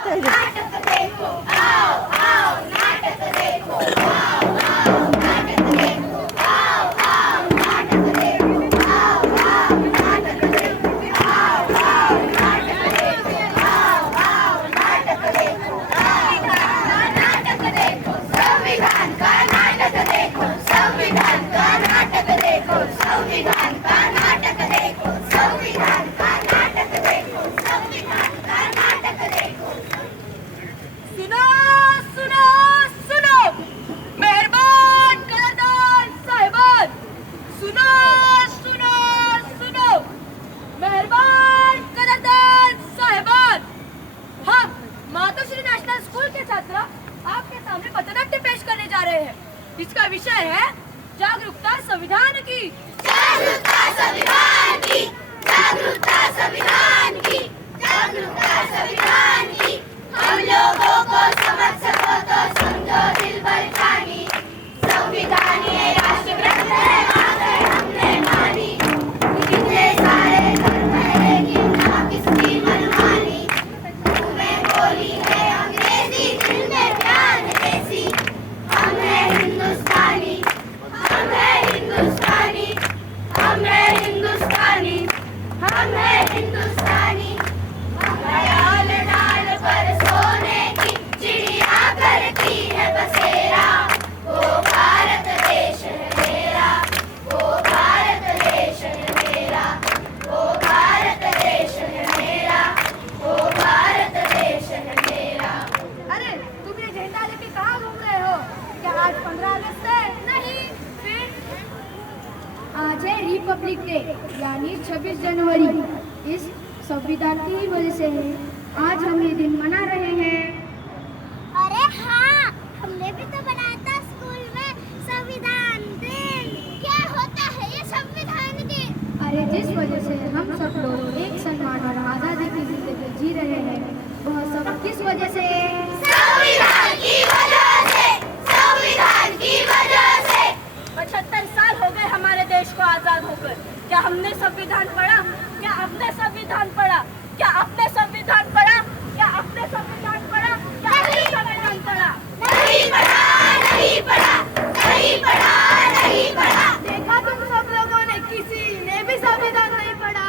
नाटक देखो आओ आओ नाटक देखो आओ आओ नाटक देखो आओ आओ नाटक देखो आओ आओ नाटक देखो आओ आओ नाटक देखो आओ आओ नाटक देखो नाटक देखो संविधान का नाटक देखो संविधान का नाटक देखो संविधान का नाटक देखो संविधान का नाटक देखो संविधान का नाटक देखो। सुनो सुनो सुनो मेहरबान कदरदान साहिबान, सुनो सुनो सुनो मेहरबान कदरदान साहिबान, हम मातोश्री नेशनल स्कूल के छात्र आपके सामने पथनाट्य पेश करने जा रहे हैं। इसका विषय है जागरूकता संविधान की। जागरूकता संविधान की जागरूकता संविधान की जागरूकता संविधान की। हम लोगों को समझ सको तो समझो दिल भर जानी, संविधान ये राष्ट्र ग्रंथ है आगे हमने मानी। कितने सारे धर्म है लेकिन ना किसकी मनमानी। तुम्हें बोली है अंग्रेजी दिल में ज्ञान देसी। हम है हिंदुस्तानी हम है हिंदुस्तानी हम है हिंदुस्तानी हम है हिंदुस्तानी। डाल डाल पर सोने की चिड़िया करती है बसेरा। वो भारत देश है मेरा वो भारत देश है मेरा वो भारत देश है मेरा वो भारत देश है मेरा। अरे तुम ये झंडा लेके कहाँ घूम रहे हो? क्या आज 15 अगस्त है? नहीं, फिर आज है रिपब्लिक डे यानी 26 जनवरी। इस संविधान की ही वजह से है आज हम ये दिन मना रहे हैं। अरे हाँ, हमने भी तो बनाया था स्कूल में संविधान दिन। क्या होता है ये संविधान दिन? अरे जिस वजह से हम सब लोग एक सन्मान और आज़ादी की जिंदगी जी रहे हैं वह सब किस वजह से? संविधान की वजह से संविधान की वजह से। 75 साल हो गए हमारे देश को आजाद होकर। क्या हमने संविधान पढ़ा? क्या आपने संविधान पढ़ा? क्या आपने संविधान पढ़ा? क्या आपने संविधान पढ़ा? क्या आपने संविधान पढ़ा? नहीं पढ़ा नहीं पढ़ा नहीं पढ़ा नहीं पढ़ा। देखा तुम सब लोगों ने, किसी ने भी संविधान नहीं पढ़ा।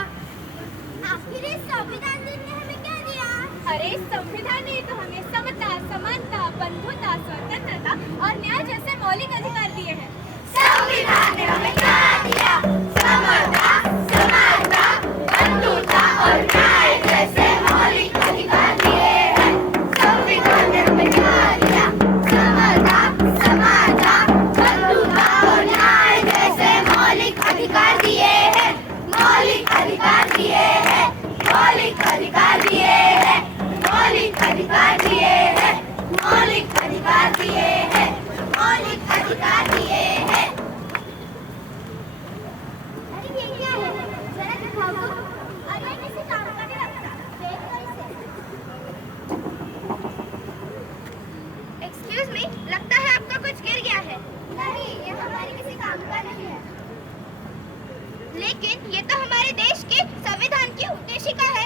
आखिर इस संविधान दिन ने हमें क्या दिया? अरे संविधान ने तो हमें समता, समानता, बंधुता, स्वतंत्रता और न्याय जैसे मौलिक अधिकार दिए हैं। संविधान ने हमें क्या दिया? समता समानता बंधुता और न्याय जैसे मौलिक अधिकार दिए हैं। संविधान ने हमें क्या दिया? समता समानता बंधुता और न्याय जैसे मौलिक अधिकार दिए हैं मौलिक अधिकार दिए हैं मौलिक अधिकार दिए हैं मौलिक अधिकार दिए हैं मौलिक अधिकार दिए हैं मौलिक अधिकार दिए हैं। अरे ये क्या है? जरा दिखाओ तो। अरे किसी काम का नहीं लगता। देखो इसे। एक्सक्यूज मी, लगता है आपका कुछ गिर गया है। नहीं, ये हमारे किसी काम का नहीं है। लेकिन ये तो हमारे देश के संविधान की उद्देशिका है।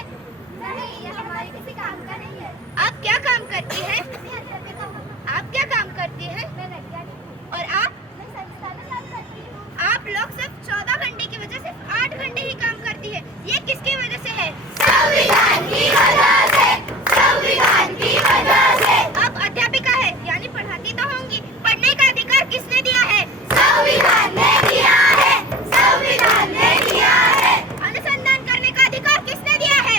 नहीं, ये हमारे किसी काम का नहीं है। आप क्या काम करती हैं? मैं अध्यापिका हूँ। आप क्या काम करती हैं? मैं वैज्ञानिक हूँ। और आप? मैं संस्था में काम करती हूँ। आप लोग सिर्फ 14 घंटे की वजह सिर्फ 8 घंटे ही काम करती है। ये किसकी वजह से है? संविधान की वजह से संविधान की वजह से। आप अध्यापिका है यानी पढ़ाती तो होंगी। पढ़ने का अधिकार किसने दिया है? संविधान ने दिया है संविधान ने दिया है। अनुसंधान करने का अधिकार किसने दिया है?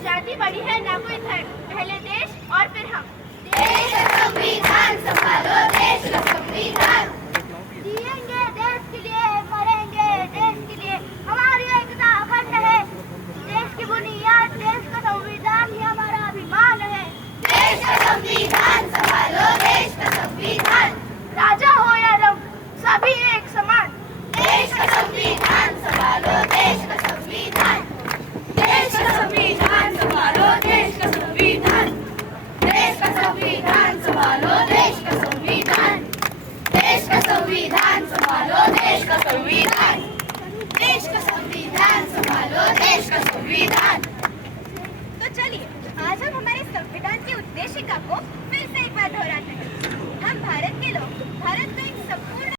जाति बड़ी है ना कोई धर्म, पहले देश और फिर हम। देश का संविधान संभालो, देश का संविधान। जिएंगे देश के लिए, मरेंगे देश के लिए, हमारी एकता अखंड है। देश की बुनियाद देश का संविधान ही हमारा अभिमान है। देश का संविधान संभालो, देश का संविधान। राजा हो या रंग, सभी एक समान। देश का संविधान संभालो, देश का संविधान। देश का संविधान संभालो, देश का संविधान। देश का संविधान संभालो, देश का संविधान। देश का संविधान संभालो, देश का संविधान। देश का संविधान संभालो, देश का संविधान। तो चलिए आज हम हमारे संविधान की उद्देशिका को फिर से एक बार दोहराते हैं। हम भारत के लोग भारत को एक